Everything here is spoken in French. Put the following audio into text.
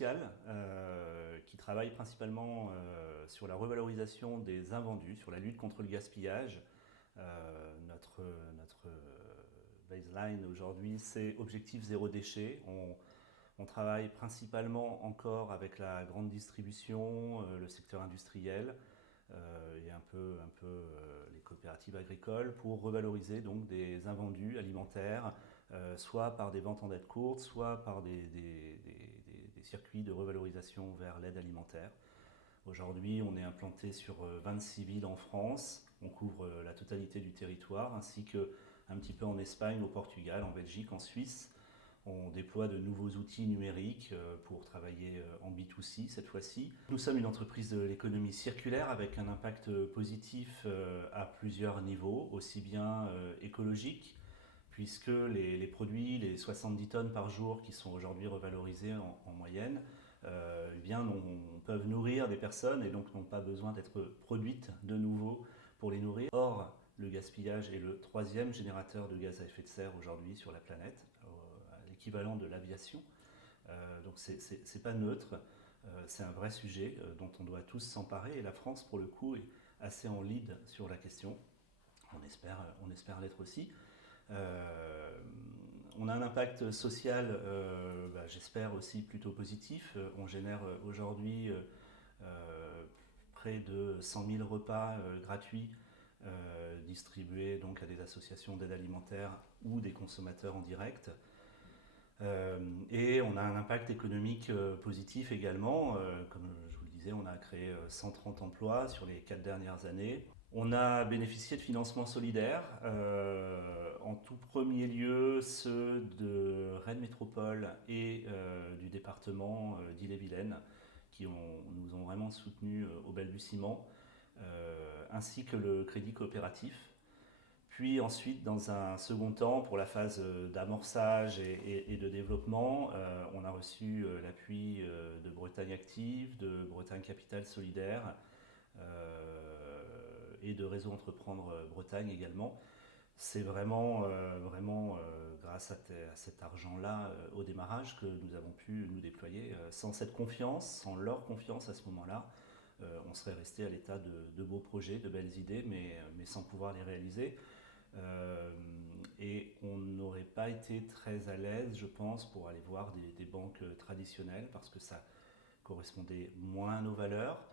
social qui travaille principalement sur la revalorisation des invendus, sur la lutte contre le gaspillage. Notre baseline aujourd'hui, c'est objectif zéro déchet. On travaille principalement encore avec la grande distribution, le secteur industriel et un peu les coopératives agricoles pour revaloriser donc des invendus alimentaires, soit par des ventes en date courte, soit par des circuits de revalorisation vers l'aide alimentaire. Aujourd'hui, on est implanté sur 26 villes en France, on couvre la totalité du territoire, ainsi qu'un petit peu en Espagne, au Portugal, en Belgique, en Suisse. On déploie de nouveaux outils numériques pour travailler en B2C cette fois-ci. Nous sommes une entreprise de l'économie circulaire avec un impact positif à plusieurs niveaux, aussi bien écologique, puisque les produits, les 70 tonnes par jour qui sont aujourd'hui revalorisés en moyenne, eh bien, peuvent nourrir des personnes et donc n'ont pas besoin d'être produites de nouveau pour les nourrir. Or, le gaspillage est le troisième générateur de gaz à effet de serre aujourd'hui sur la planète, à l'équivalent de l'aviation. Donc c'est pas neutre, c'est un vrai sujet dont on doit tous s'emparer et la France pour le coup est assez en lead sur la question. On espère l'être aussi. On a un impact social, j'espère aussi plutôt positif. On génère aujourd'hui près de 100 000 repas gratuits distribués donc à des associations d'aide alimentaire ou des consommateurs en direct. Et on a un impact économique positif également. Comme je vous le disais, on a créé 130 emplois sur les 4 dernières années. On a bénéficié de financements solidaires, en tout premier lieu ceux de Rennes Métropole et du département d'Ille-et-Vilaine, qui nous ont vraiment soutenus au balbutiement, ainsi que le crédit coopératif. Puis ensuite, dans un second temps, pour la phase d'amorçage et de développement, on a reçu l'appui de Bretagne Active, de Bretagne Capital Solidaire et de Réseau Entreprendre Bretagne également. C'est vraiment grâce à cet argent-là au démarrage que nous avons pu nous déployer. Sans cette confiance, sans leur confiance à ce moment-là, on serait resté à l'état de beaux projets, de belles idées, mais sans pouvoir les réaliser. Et on n'aurait pas été très à l'aise, je pense, pour aller voir des banques traditionnelles parce que ça correspondait moins à nos valeurs.